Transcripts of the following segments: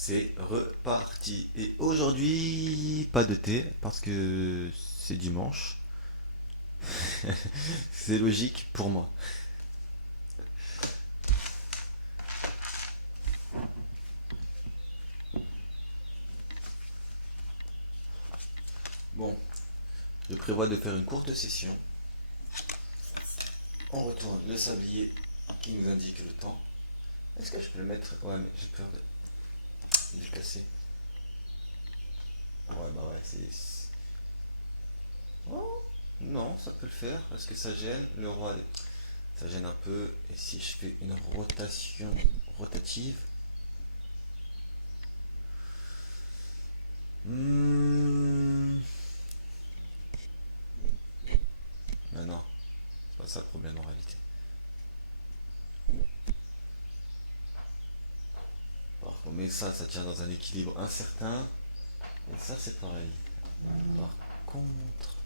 C'est reparti. Et aujourd'hui, pas de thé parce que c'est dimanche. C'est logique pour moi. Bon, je prévois de faire une courte session. On retourne le sablier qui nous indique le temps. Est-ce que je peux le mettre? Ouais, mais j'ai peur de le casser. Ouais, bah ouais, c'est. Oh, non, ça peut le faire. Est-ce que ça gêne? Le roi, ça gêne un peu. Et si je fais une rotation rotative? Hmm. Ah non, c'est pas ça le problème en réalité. Alors qu'on met ça, ça tient dans un équilibre incertain. Et ça, c'est pareil. Par contre,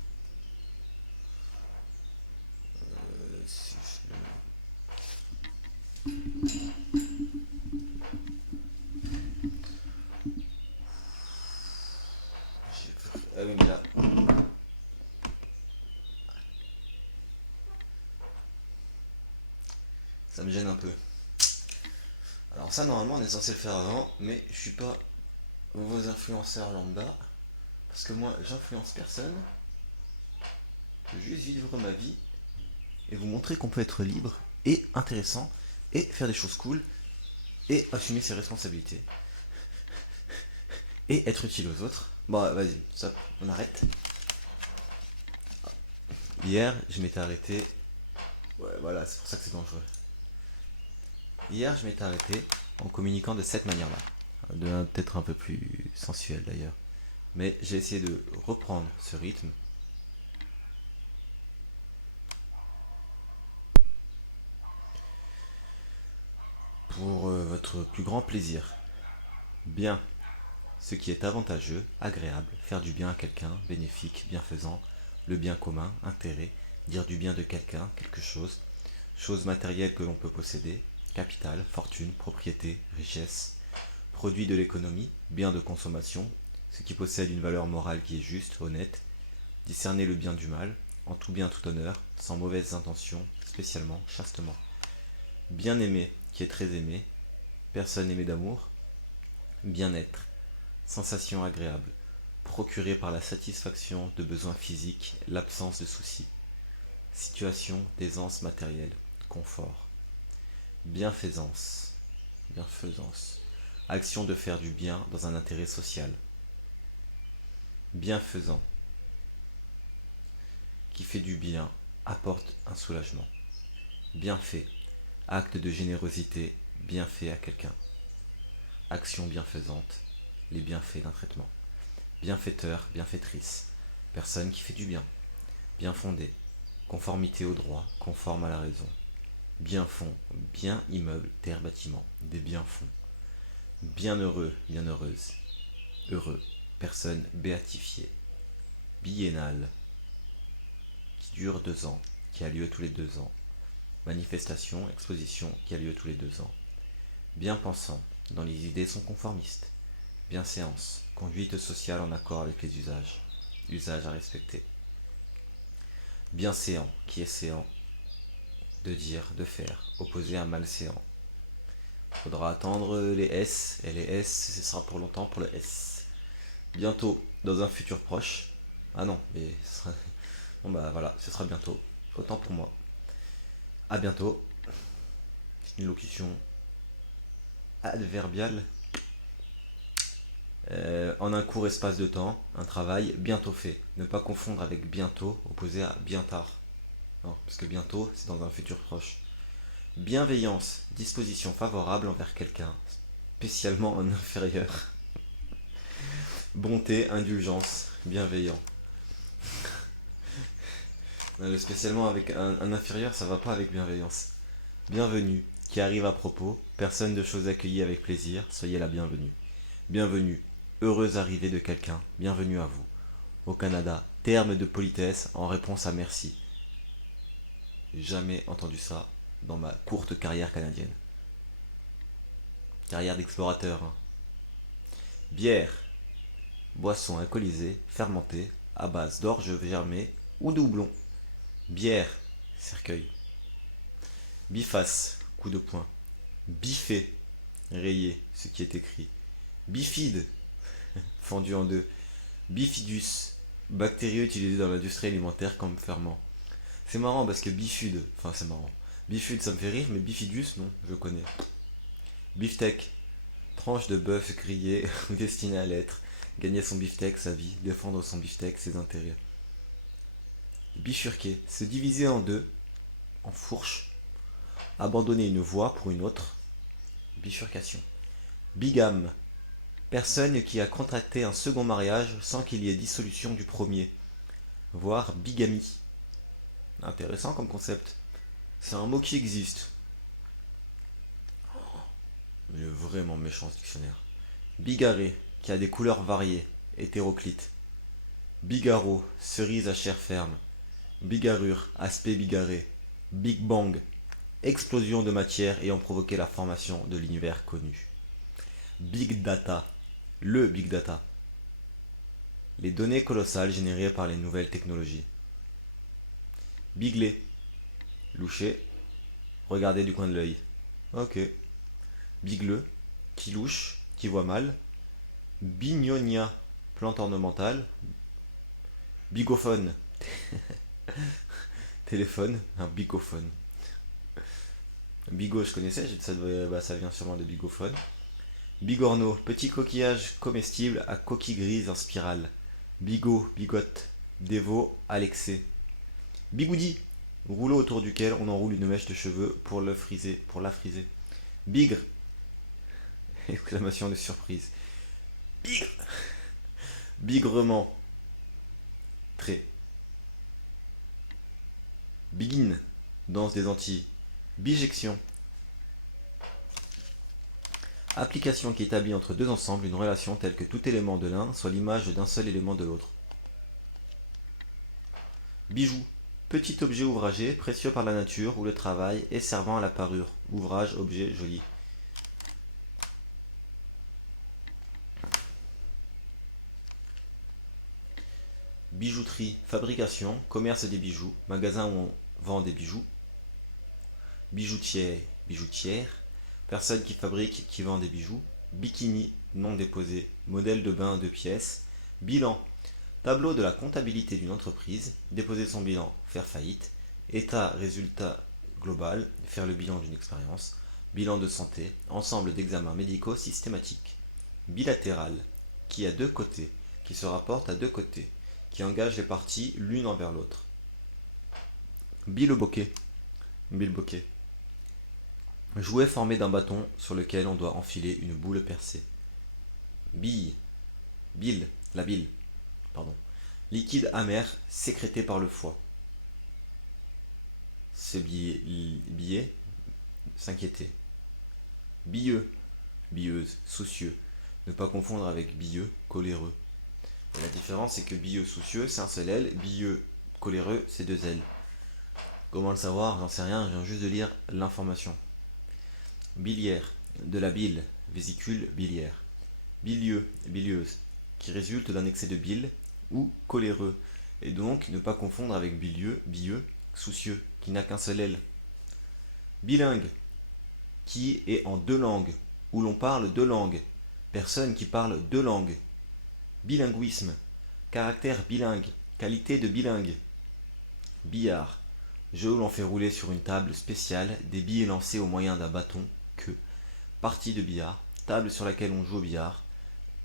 si je ah oui, mais là, ça me gêne un peu. Alors ça, normalement, on est censé le faire avant, mais je suis pas vos influenceurs lambda. Parce que moi, j'influence personne. Je veux juste vivre ma vie et vous montrer qu'on peut être libre et intéressant et faire des choses cool et assumer ses responsabilités et être utile aux autres. Bon, vas-y, stop, on arrête. Hier, je m'étais arrêté. Ouais, voilà, c'est pour ça que c'est dangereux. Hier, je m'étais arrêté en communiquant de cette manière-là. Peut-être un peu plus sensuel d'ailleurs. Mais j'ai essayé de reprendre ce rythme pour votre plus grand plaisir. Bien, ce qui est avantageux, agréable, faire du bien à quelqu'un, bénéfique, bienfaisant, le bien commun, intérêt, dire du bien de quelqu'un, quelque chose, chose matérielle que l'on peut posséder, capital, fortune, propriété, richesse, produit de l'économie, bien de consommation, ce qui possède une valeur morale qui est juste, honnête, discerner le bien du mal, en tout bien tout honneur, sans mauvaises intentions, spécialement, chastement. Bien aimé, qui est très aimé, personne aimée d'amour, bien-être, sensation agréable, procurée par la satisfaction de besoins physiques, l'absence de soucis, situation d'aisance matérielle, confort, bienfaisance, bienfaisance, action de faire du bien dans un intérêt social, bienfaisant, qui fait du bien, apporte un soulagement, bienfait, acte de générosité, bienfait à quelqu'un, action bienfaisante, les bienfaits d'un traitement, bienfaiteur, bienfaitrice, personne qui fait du bien, bien fondé, conformité au droit, conforme à la raison, bien fond, bien immeuble, terre, bâtiment, des biens-fonds, bienheureux, bienheureuse, heureux, personne béatifiée, biennale, qui dure 2 ans, qui a lieu tous les 2 ans, manifestation, exposition qui a lieu tous les 2 ans, bien pensant, dont les idées sont conformistes, bienséance, conduite sociale en accord avec les usages, usages à respecter, bienséant, qui est séant, de dire, de faire, opposé à malséant. Faudra attendre les S, et les S, ce sera pour longtemps pour le S. Bientôt, dans un futur proche. Ah non, mais ce sera... Bon bah voilà, ce sera bientôt. Autant pour moi. À bientôt. C'est une locution adverbiale. En un court espace de temps, un travail bientôt fait. Ne pas confondre avec bientôt, opposé à bien tard. Non, parce que bientôt, c'est dans un futur proche. Bienveillance, disposition favorable envers quelqu'un, spécialement un inférieur. Bonté, indulgence, bienveillant. Spécialement avec un inférieur, ça va pas avec bienveillance. Bienvenue, qui arrive à propos, personne de choses accueillies avec plaisir, soyez la bienvenue. Bienvenue, heureuse arrivée de quelqu'un, bienvenue à vous. Au Canada, terme de politesse en réponse à merci. J'ai jamais entendu ça dans ma courte carrière canadienne. Carrière d'explorateur, hein. Bière, boisson alcoolisée, fermentée, à base d'orge germée ou de houblon. Bière, cercueil. Biface, coup de poing. Biffé, rayé, ce qui est écrit. Bifide, fendu en deux. Bifidus, bactérie utilisée dans l'industrie alimentaire comme ferment. C'est marrant parce que bifude, enfin c'est marrant. Bifude ça me fait rire, mais bifidus, non, je connais. Beefsteak, tranche de bœuf grillé ou destiné à l'être. Gagner son beefsteak, sa vie. Défendre son beefsteak, ses intérêts. Bifurquer, se diviser en deux, en fourche. Abandonner une voie pour une autre. Bifurcation. Bigame, personne qui a contracté un second mariage sans qu'il y ait dissolution du premier. Voire bigamie. Intéressant comme concept. C'est un mot qui existe. Il est vraiment méchant ce dictionnaire. Bigarré, qui a des couleurs variées, hétéroclite. Bigarreau, cerise à chair ferme. Bigarrure, aspect bigarré. Big Bang, explosion de matière ayant provoqué la formation de l'univers connu. Big Data, le Big Data. Les données colossales générées par les nouvelles technologies. Biglé, loucher, regarder du coin de l'œil. Ok. Bigleux, qui louche, qui voit mal. Bignonia, plante ornementale. Bigophone, téléphone, un bigophone. Bigot, je connaissais, ça vient sûrement de bigophone. Bigorneau, petit coquillage comestible à coquille grise en spirale. Bigot, bigote, dévot, Alexé. Bigoudi, rouleau autour duquel on enroule une mèche de cheveux pour la friser. Bigre, exclamation de surprise. Bigre, bigrement, trait. Biguine, danse des Antilles. Bijection, application qui établit entre deux ensembles une relation telle que tout élément de l'un soit l'image d'un seul élément de l'autre. Bijou, petit objet ouvragé, précieux par la nature ou le travail et servant à la parure. Ouvrage, objet, joli. Bijouterie, fabrication, commerce des bijoux, magasin où on vend des bijoux. Bijoutier, bijoutière, personne qui fabrique, qui vend des bijoux. Bikini, non déposé, modèle de bain 2 pièces. Bilan, tableau de la comptabilité d'une entreprise, déposer son bilan, faire faillite. État, résultat global, faire le bilan d'une expérience. Bilan de santé, ensemble d'examens médicaux systématiques. Bilatéral, qui a deux côtés, qui se rapporte à deux côtés, qui engage les parties l'une envers l'autre. Bilboquet, bilboquet. Jouet formé d'un bâton sur lequel on doit enfiler une boule percée. Bille, bile, la bile, pardon. Liquide amer sécrété par le foie. Ce billet, s'inquiéter. Billeux, billeuse, soucieux. Ne pas confondre avec billeux, coléreux. Et la différence, c'est que billeux, soucieux, c'est un seul L. Billeux, coléreux, c'est deux L. Comment le savoir? J'en sais rien, je viens juste de lire l'information. Biliaire, de la bile, vésicule biliaire. Bilieux, bilieuse, qui résulte d'un excès de bile, ou coléreux, et donc ne pas confondre avec bilieux, billeux, soucieux, qui n'a qu'un seul L. Bilingue, qui est en deux langues, où l'on parle deux langues, personne qui parle deux langues. Bilinguisme, caractère bilingue, qualité de bilingue. Billard, jeu où l'on fait rouler sur une table spéciale des billes lancées au moyen d'un bâton, queue. Partie de billard, table sur laquelle on joue au billard,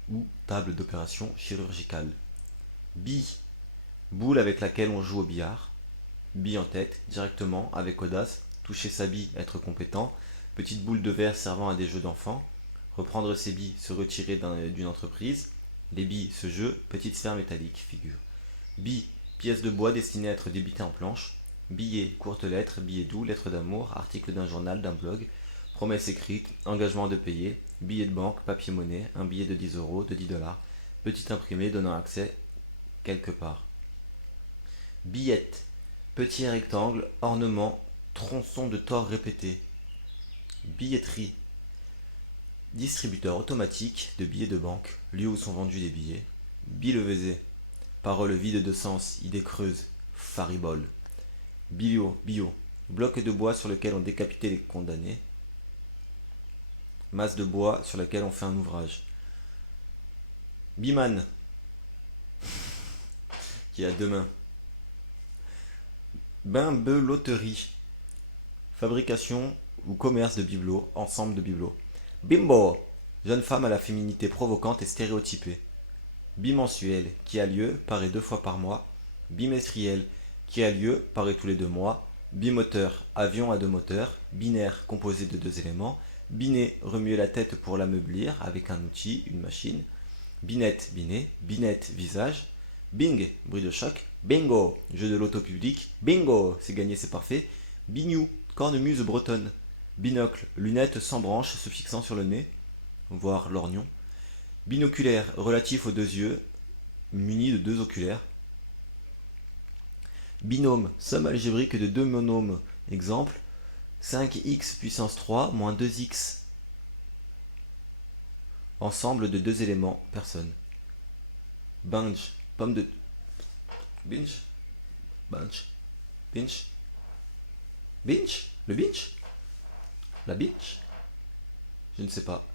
ou table d'opération chirurgicale. Bille, boule avec laquelle on joue au billard. Bille en tête, directement, avec audace, toucher sa bille, être compétent. Petite boule de verre servant à des jeux d'enfants. Reprendre ses billes, se retirer d'une entreprise. Les billes, ce jeu, petite sphère métallique, figure. Bille, pièce de bois destinée à être débitée en planche. Billet, courte lettre, billet doux, lettre d'amour, article d'un journal, d'un blog. Promesse écrite, engagement de payer, billet de banque, papier-monnaie, un billet de 10 euros, de 10 dollars, petit imprimé donnant accès quelque part. Billette, petit rectangle, ornement, tronçon de tort répété. Billetterie, Distributeur automatique de billets de banque, lieu où sont vendus des billets. Billevesé, parole vide de sens, idée creuse, faribole. Bio, bloc de bois sur lequel on décapitait les condamnés. Masse de bois sur laquelle on fait un ouvrage. Biman, qui a deux mains. Bimbeloterie, fabrication ou commerce de bibelots, ensemble de bibelots. Bimbo, jeune femme à la féminité provocante et stéréotypée. Bimensuel, qui a lieu, paraît 2 fois par mois. Bimestriel, qui a lieu, paraît tous les 2 mois. Bimoteur, avion à 2 moteurs. Binaire, composé de 2 éléments. Binet, remuer la tête pour l'ameublir avec un outil, une machine. Binette, binet. Binette, visage. Bing, bruit de choc. Bingo, jeu de l'auto public. Bingo, c'est gagné, c'est parfait. Bignou, cornemuse bretonne. Binocle, lunettes sans branches se fixant sur le nez, voire lorgnon. Binoculaire, relatif aux 2 yeux, muni de 2 oculaires. Binôme, somme algébrique de 2 monômes. Exemple, 5x puissance 3 moins 2x. Ensemble de 2 éléments, personne. Binge, pomme de... Binge. Binge. Le binge. La binge. Je ne sais pas.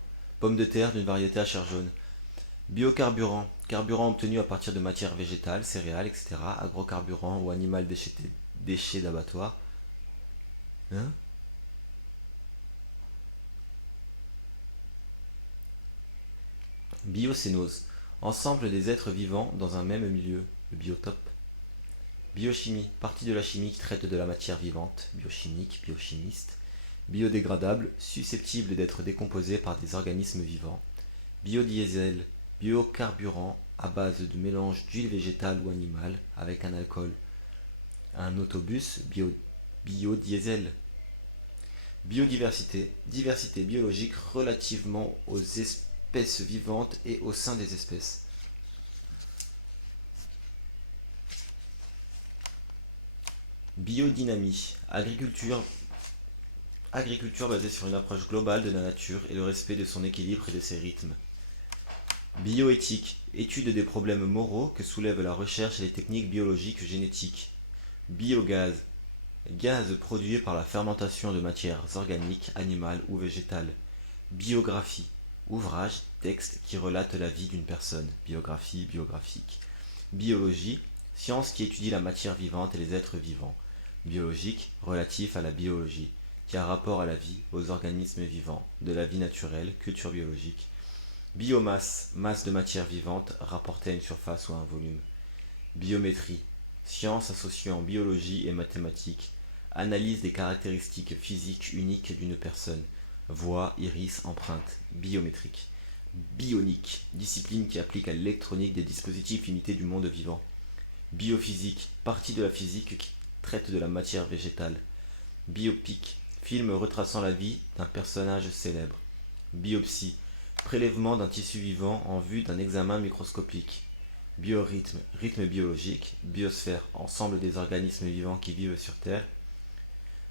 Pomme de terre d'une variété à chair jaune. Biocarburant, carburant obtenu à partir de matières végétales, céréales, etc. Agrocarburant ou animal déchets d'abattoir. Hein? Biocénose, ensemble des êtres vivants dans un même milieu, le biotope. Biochimie, partie de la chimie qui traite de la matière vivante, biochimique, biochimiste. Biodégradable, susceptible d'être décomposé par des organismes vivants. Biodiesel, biocarburant à base de mélange d'huile végétale ou animale avec un alcool. Un autobus biodiesel. Biodiversité, diversité biologique relativement aux espèces vivantes et au sein des espèces. Biodynamie, agriculture basée sur une approche globale de la nature et le respect de son équilibre et de ses rythmes. Bioéthique, étude des problèmes moraux que soulèvent la recherche et les techniques biologiques génétiques. Biogaz, gaz produit par la fermentation de matières organiques, animales ou végétales. Biographie, ouvrage, texte qui relate la vie d'une personne. Biographie, biographique. Biologie, science qui étudie la matière vivante et les êtres vivants. Biologique, relatif à la biologie, qui a rapport à la vie, aux organismes vivants, de la vie naturelle, culture biologique. Biomasse, masse de matière vivante rapportée à une surface ou à un volume. Biométrie, science associant biologie et mathématiques, analyse des caractéristiques physiques uniques d'une personne, voix, iris, empreinte, biométrique. Bionique, discipline qui applique à l'électronique des dispositifs limités du monde vivant. Biophysique, partie de la physique qui traite de la matière végétale. Biopic, film retraçant la vie d'un personnage célèbre. Biopsie, prélèvement d'un tissu vivant en vue d'un examen microscopique. Biorhythme, rythme biologique. Biosphère, ensemble des organismes vivants qui vivent sur Terre.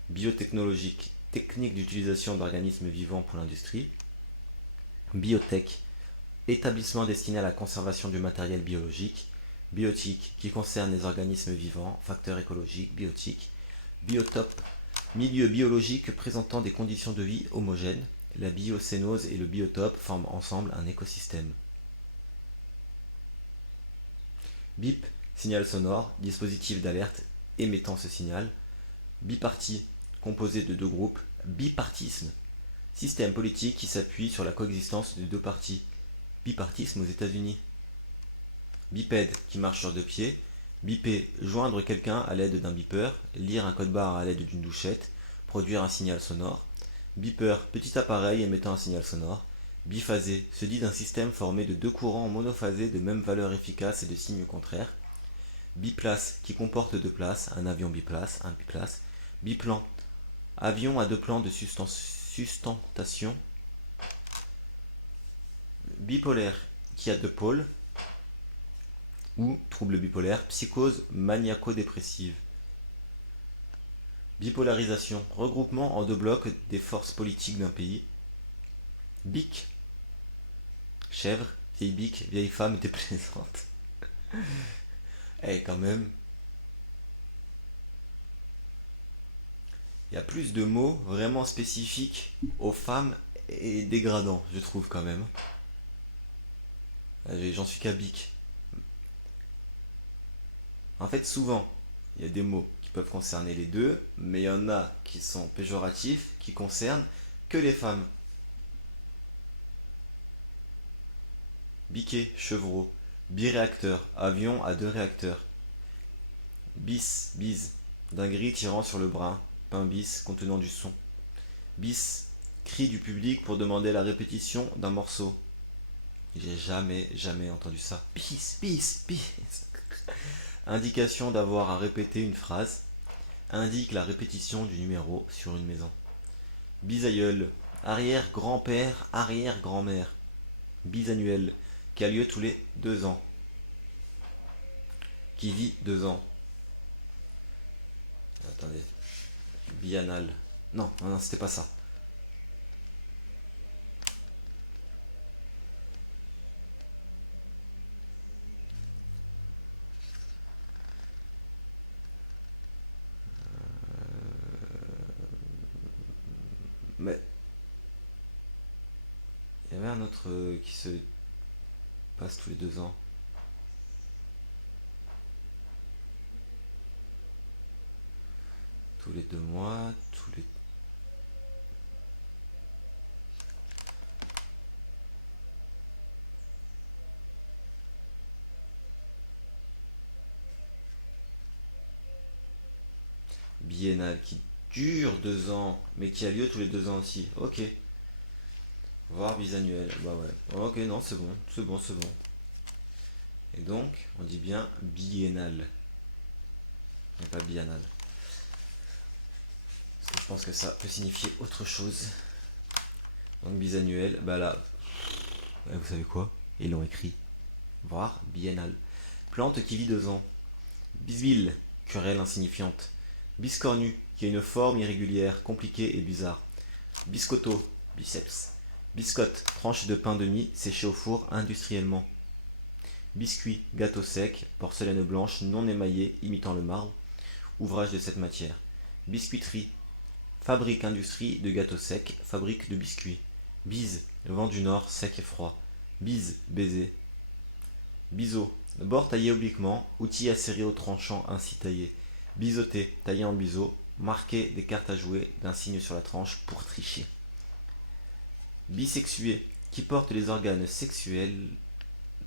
Biotechnologique, technique d'utilisation d'organismes vivants pour l'industrie. Biotech, établissement destiné à la conservation du matériel biologique. Biotique, qui concerne les organismes vivants, facteurs écologiques, biotiques. Biotope, milieu biologique présentant des conditions de vie homogènes. La biocénose et le biotope forment ensemble un écosystème. BIP, signal sonore, dispositif d'alerte émettant ce signal. Bipartie, composé de 2 groupes. Bipartisme, système politique qui s'appuie sur la coexistence de 2 partis. Bipartisme aux États-Unis. Bipède, qui marche sur 2 pieds. Biper, joindre quelqu'un à l'aide d'un beeper, lire un code barre à l'aide d'une douchette, produire un signal sonore. Beeper, petit appareil émettant un signal sonore. Biphasé, se dit d'un système formé de 2 courants monophasés de même valeur efficace et de signes contraires. Biplace, qui comporte 2 places, un avion biplace, un biplace. Biplan, avion à 2 plans de sustentation. Bipolaire, qui a 2 pôles, ou trouble bipolaire, psychose maniaco-dépressive. Bipolarisation, regroupement en 2 blocs des forces politiques d'un pays. BIC, chèvre, vieille bique, vieille femme était plaisante. Eh, quand même, il y a plus de mots vraiment spécifiques aux femmes et dégradants, je trouve quand même. J'en suis qu'à bique. En fait, souvent, il y a des mots qui peuvent concerner les deux, mais il y en a qui sont péjoratifs, qui concernent que les femmes. Biquet, chevreau, biréacteur, avion à deux réacteurs. Bis, bise, dinguerie tirant sur le bras, pain bis contenant du son. Bis, cri du public pour demander la répétition d'un morceau. J'ai jamais entendu ça. Bis, bis, bis. Indication d'avoir à répéter une phrase. Indique la répétition du numéro sur une maison. Bisaïeul, arrière-grand-père, arrière-grand-mère. Bisannuel, qui a lieu tous les 2 ans. Qui vit 2 ans. Attendez. Biennal. Non, non, c'était pas ça. Mais il y avait un autre qui se passe tous les 2 ans. Tous les 2 mois, tous les... Biennale qui dure 2 ans, mais qui a lieu tous les 2 ans aussi. Ok. Voir bisannuel. Bah ouais. Ok, non, c'est bon, c'est bon, c'est bon. Et donc, on dit bien biennale, et pas biennale. Parce que je pense que ça peut signifier autre chose. Donc bisannuel, bah là, vous savez quoi? Ils l'ont écrit. Voir biennale. Plante qui vit 2 ans. Bisbille, querelle insignifiante. Biscornu, qui a une forme irrégulière, compliquée et bizarre. Biscotto, biceps. Biscotte, tranche de pain de mie séchée au four industriellement. Biscuit, gâteau sec, porcelaine blanche non émaillée imitant le marbre, ouvrage de cette matière. Biscuiterie, fabrique industrie de gâteaux secs, fabrique de biscuits. Bise, vent du nord, sec et froid. Bise, baiser. Biseau, bord taillé obliquement, outil acéré au tranchant ainsi taillé. Biseauté, taillé en biseau, marquer des cartes à jouer d'un signe sur la tranche pour tricher. Bisexué, qui porte les organes sexuels...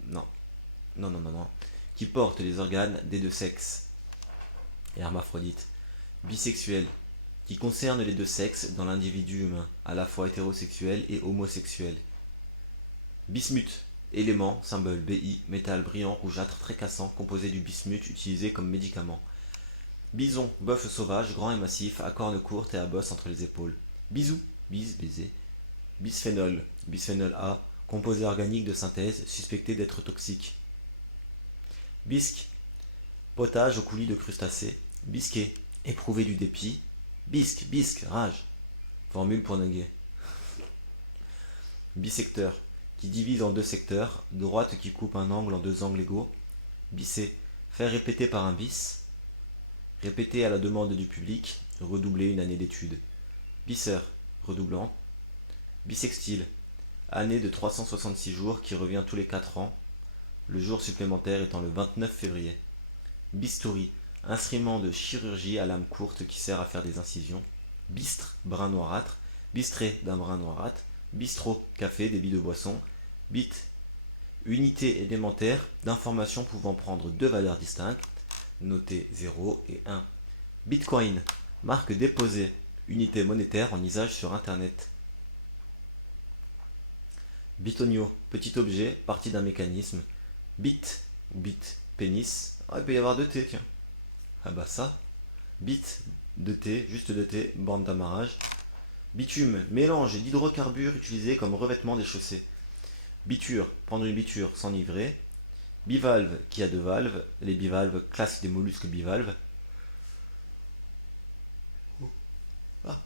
Non, non, non, non, non. Qui porte les organes des deux sexes. Hermaphrodite. Bisexuel, qui concerne les deux sexes dans l'individu humain, à la fois hétérosexuel et homosexuel. Bismuth, élément, symbole Bi, métal brillant rougeâtre très cassant, composé du bismuth utilisé comme médicament. Bison, bœuf sauvage, grand et massif, à cornes courtes et à bosse entre les épaules. Bisou, bise, baiser. Bisphénol, bisphénol A, composé organique de synthèse, suspecté d'être toxique. Bisque, potage au coulis de crustacés. Bisquer, éprouver du dépit. Bisque, bisque, rage. Formule pour Noguet. Bisecteur, qui divise en deux secteurs, droite qui coupe un angle en deux angles égaux. Bisser, faire répéter par un bis. Répéter à la demande du public, redoubler une année d'études. Bisseur, redoublant. Bissextile, année de 366 jours qui revient tous les 4 ans, le jour supplémentaire étant le 29 février. Bistouri, instrument de chirurgie à lame courte qui sert à faire des incisions. Bistre, brun noirâtre. Bistré, d'un brun noirâtre. Bistrot, café, débit de boisson. Bit, unité élémentaire d'information pouvant prendre deux valeurs distinctes, notées 0 et 1. Bitcoin, marque déposée, unité monétaire en usage sur Internet. Bitonio, petit objet, partie d'un mécanisme. Bit, ou bit, pénis. Ah, il peut y avoir deux T, tiens. Ah bah ça. Bit, deux T, juste deux T, bande d'amarrage. Bitume, mélange d'hydrocarbures utilisé comme revêtement des chaussées. Biture, prendre une biture, s'enivrer. Bivalve, qui a deux valves. Les bivalves, classe des mollusques bivalves. Ah.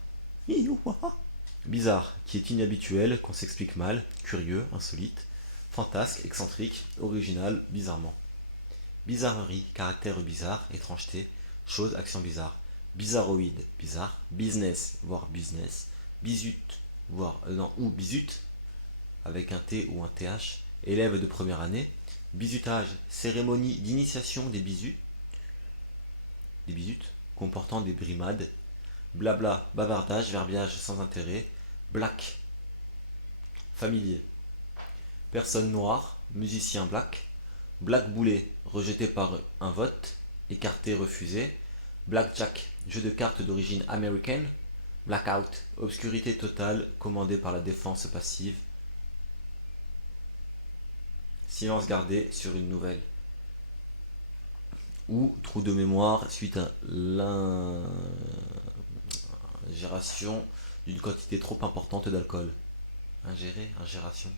Bizarre, qui est inhabituel, qu'on s'explique mal, curieux, insolite. Fantasque, excentrique, original, bizarrement. Bizarrerie, caractère bizarre, étrangeté, chose, action bizarre. Bizarroïde, bizarre. Business, voire business. Bisute, voire non, ou bisute, avec un T ou un TH. Élève de première année. Bisutage, cérémonie d'initiation des bisutes, comportant des brimades. Blabla, bavardage, verbiage sans intérêt. Black, familier. Personne noire, musicien black. Black boulet, rejeté par un vote. Écarté, refusé. Blackjack, jeu de cartes d'origine américaine. Blackout, obscurité totale, commandée par la défense passive. Silence gardé sur une nouvelle. Ou trou de mémoire suite à l'ingération d'une quantité trop importante d'alcool. Ingération.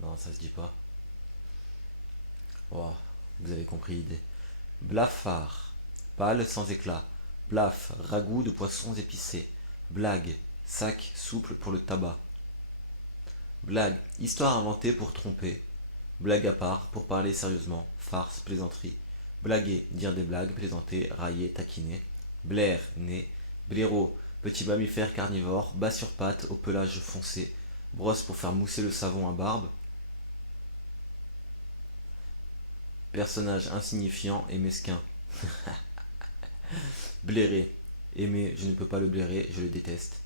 Non, ça se dit pas. Oh, vous avez compris l'idée. Blafard, pâle sans éclat. Blaf, ragoût de poissons épicés. Blague, sac souple pour le tabac. Blague, histoire inventée pour tromper. Blague à part, pour parler sérieusement. Farce, plaisanterie. Blaguer, dire des blagues, plaisanter, railler, taquiner. Blaire, nez. Blaireau, petit mammifère carnivore, bas sur pattes, au pelage foncé. Brosse pour faire mousser le savon à barbe. Personnage insignifiant et mesquin. Blairer, aimer, je ne peux pas le blairer, je le déteste.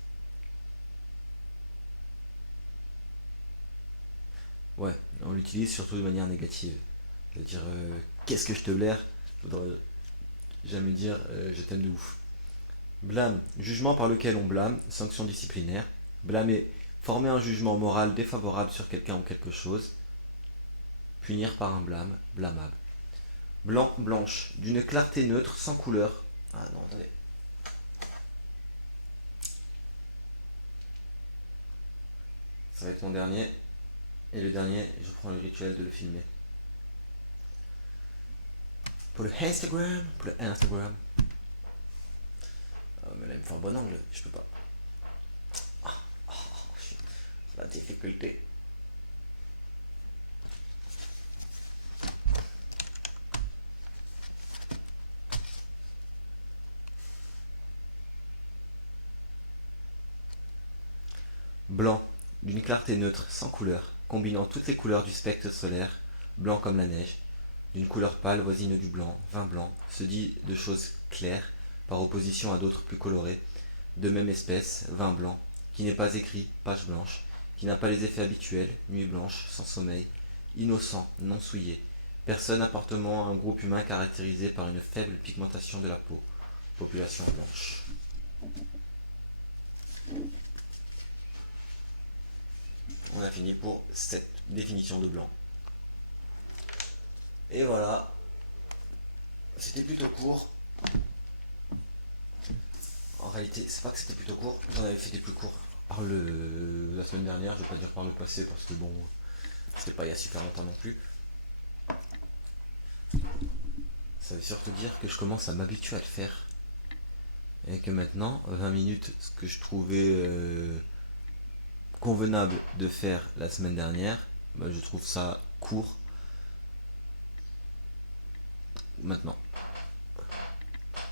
Ouais, on l'utilise surtout de manière négative. C'est-à-dire, qu'est-ce que je te blaire? Faudrait jamais dire je t'aime de ouf. Blâme, jugement par lequel on blâme, sanction disciplinaire. Blâmer, former un jugement moral défavorable sur quelqu'un ou quelque chose. Punir par un blâme, blâmable. Blanc, blanche, d'une clarté neutre, sans couleur. Ah non, attendez. Ça va être mon dernier. Et le dernier, je prends le rituel de le filmer. Pour le Instagram, Ah, mais là, il me fait un bon angle, je peux pas. La difficulté. Blanc, d'une clarté neutre, sans couleur, combinant toutes les couleurs du spectre solaire, blanc comme la neige, d'une couleur pâle voisine du blanc, vin blanc, se dit de choses claires, par opposition à d'autres plus colorées, de même espèce, vin blanc, qui n'est pas écrit, page blanche, qui n'a pas les effets habituels, nuit blanche, sans sommeil, innocent, non souillé, personne appartenant à un groupe humain caractérisé par une faible pigmentation de la peau, population blanche. On a fini pour cette définition de blanc. Et voilà, c'était plutôt court. En réalité, c'est pas que c'était plutôt court, j'en avais fait des plus courts la semaine dernière, je vais pas dire par le passé parce que bon, c'était pas il y a super longtemps non plus. Ça veut surtout dire que je commence à m'habituer à le faire. Et que maintenant, 20 minutes, ce que je trouvais convenable de faire la semaine dernière, bah, je trouve ça court maintenant.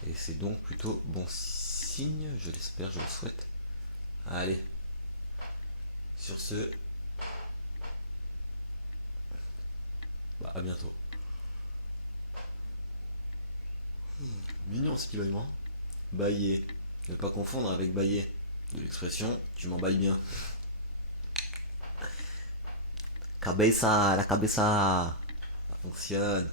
Et c'est donc plutôt bon signe, je l'espère, je le souhaite. Allez, sur ce, bah à bientôt. Mignon ce qu'il a, hein. Bailler. Ne pas confondre avec bailler. De l'expression tu m'emballes bien. Cabeza, la cabeza. Ça fonctionne.